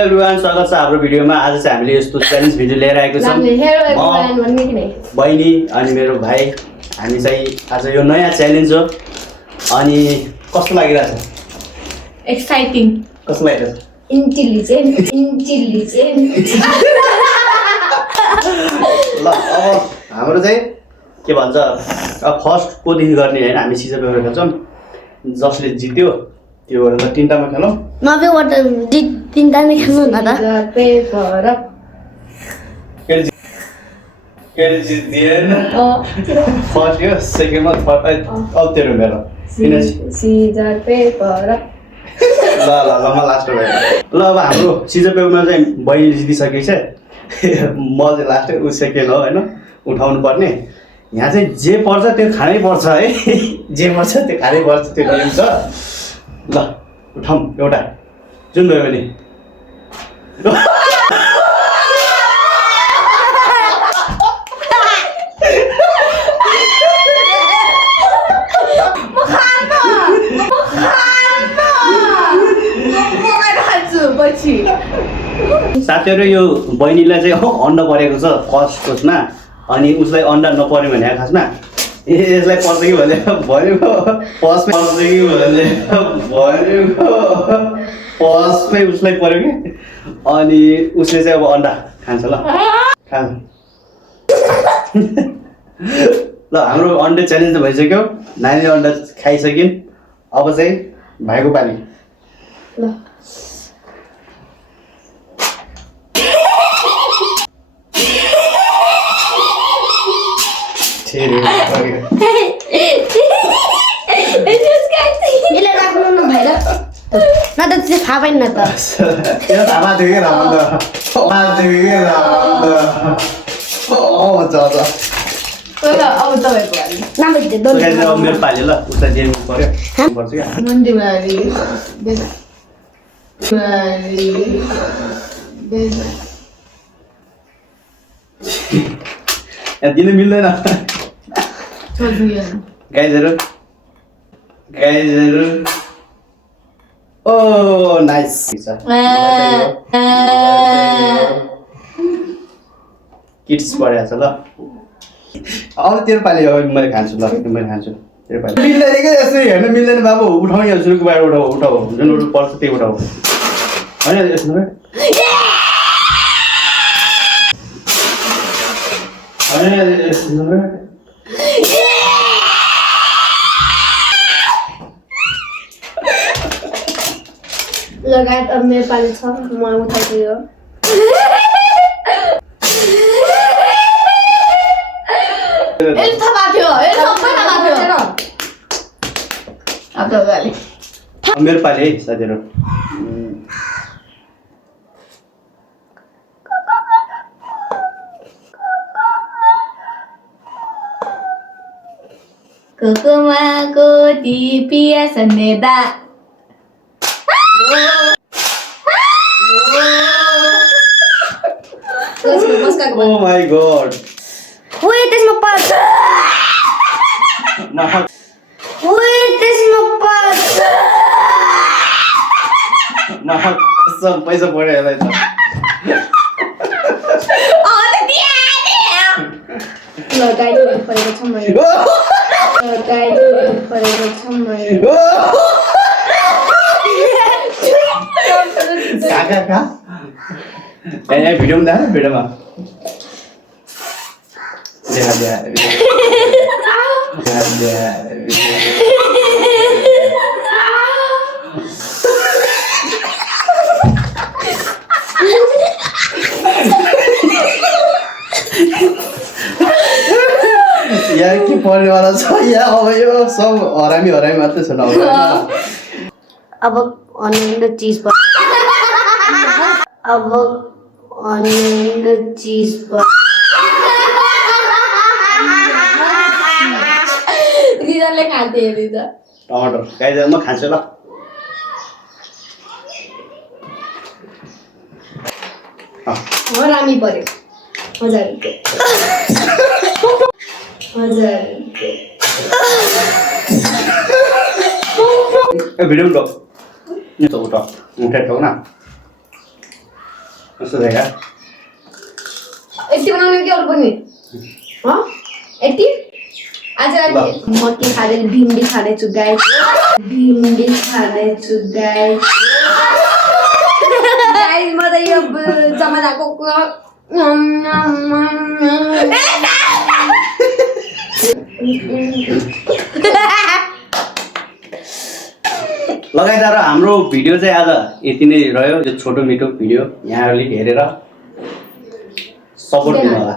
Everyone स्वागत छ हाम्रो भिडियोमा। आज चाहिँ हामीले यस्तो च्यालेन्ज भिडियो लिएर आएको छौँ। बहिनी अनि मेरो भाइ हामी चाहिँ आज यो नयाँ च्यालेन्ज हो। अनि कस्तो लागिरहेछ? एक्साइटिङ। कस्तो लागिरहेछ? इन्टेलिजेन्ट। ल अब हाम्रो चाहिँ के भन्छ, अब फर्स्ट कोदेखि गर्ने होइन, हामी सिजन पेपर खेल्छौँ। जसले जित्यो त्यो गरेर तीनटामा खेलौँ। नभेबाट तीनटामै खेल्नु न त। पेपर फर्स्ट यो सेकेन्डमा थर्ड अब तेरो मेरो सिजर पेपर। ल ल ल म लास्ट भयो। ल अब हाम्रो सिजन पेपरमा चाहिँ बहिनी जितिसकेको छ। म चाहिँ लास्ट ऊ सेकेन्ड हो होइन, उठाउनु पर्ने। यहाँ चाहिँ जे पर्छ त्यो खानै पर्छ है। जे पर्छ त्यो खानै पर्छ, त्यो नियम छ। ल उठाउँ एउटा, जुन भयो भने साथीहरू यो बहिनीलाई चाहिँ अन्डा परेको छ फर्स्ट कोर्समा। अनि उसलाई अन्डा नपर्यो भने खासमा यसलाई पर्छ कि भने भनेको फर्स्टमै पर्छ कि भने भनेको फर्स्टमै उसलाई पर्यो कि। अनि उसले चाहिँ अब अन्डा खान्छ। ल खान्छ। ल हाम्रो अन्डा च्यालेन्ज त भइसक्यो, नानीले अन्डा खाइसकिन्। अब चाहिँ भाइको पाली। ल यसले राख्नु न भाइ र न त त्यो थाहा पाइन न त। यो थाहा थियो कि राम्रो अब तपाईँको पाली। मेरो पाली। ल उसलाई दिनु पर्यो पर्छ क्या। दिनु मिल्दैन। गाइजहरू ओ नाइस। किड्स पढाएको छ। ल अब तेरो पाली हो, मैले खान्छु। ल मैले खान्छु तेरो पाली। मिल्दैन क्या यसरी हेर्नु मिल्दैन बाबु। उठाउ यहाँ सुरुको बाहिर उठाउ जुन पर्छ त्यही उठाउ होइन। यसमा लगायत अब मेरो पाली छ। म उठाउँछु यो। मेरो पाली है साथीहरू। कुकुमाको टिपिया सन्नेदा। Oh my god. ओए त्यसमा पर्छ। ओए त्यसमा पर्छ। कसम पैसा पऱ्यो यसलाई त। ल गाइड परेको छ मैले। गाइड परेको छ मैले। कहाँ यहाँ भिडियोमा देखाएर भिडियोमा यहाँ के पर्नेवाला छ यहाँ। अब यो सब हरामी मात्रै छ न। अब अनियन र चीज पर्छ। अब अनियन र चीज पर्छ। रिदाले खान्थे रिदा। टमाटर गाइज म खान्छु। ल हरामी पर्यो। मजा भिडियो उठाऊ। उठा उठा ना कस्तो देखा यति बनाउने कि अरू पनि यति आज म के खाँदै भिन्डी खाँदैछु गाइस भिन्डी खाँदैछु गाइस गाइस म त यो जमानाको लगाइदार हाम्रो भिडियो चाहिँ आज यति नै रह्यो यो छोटो मिठो भिडियो यहाँहरूले हेरेर सपोर्ट दिनु होला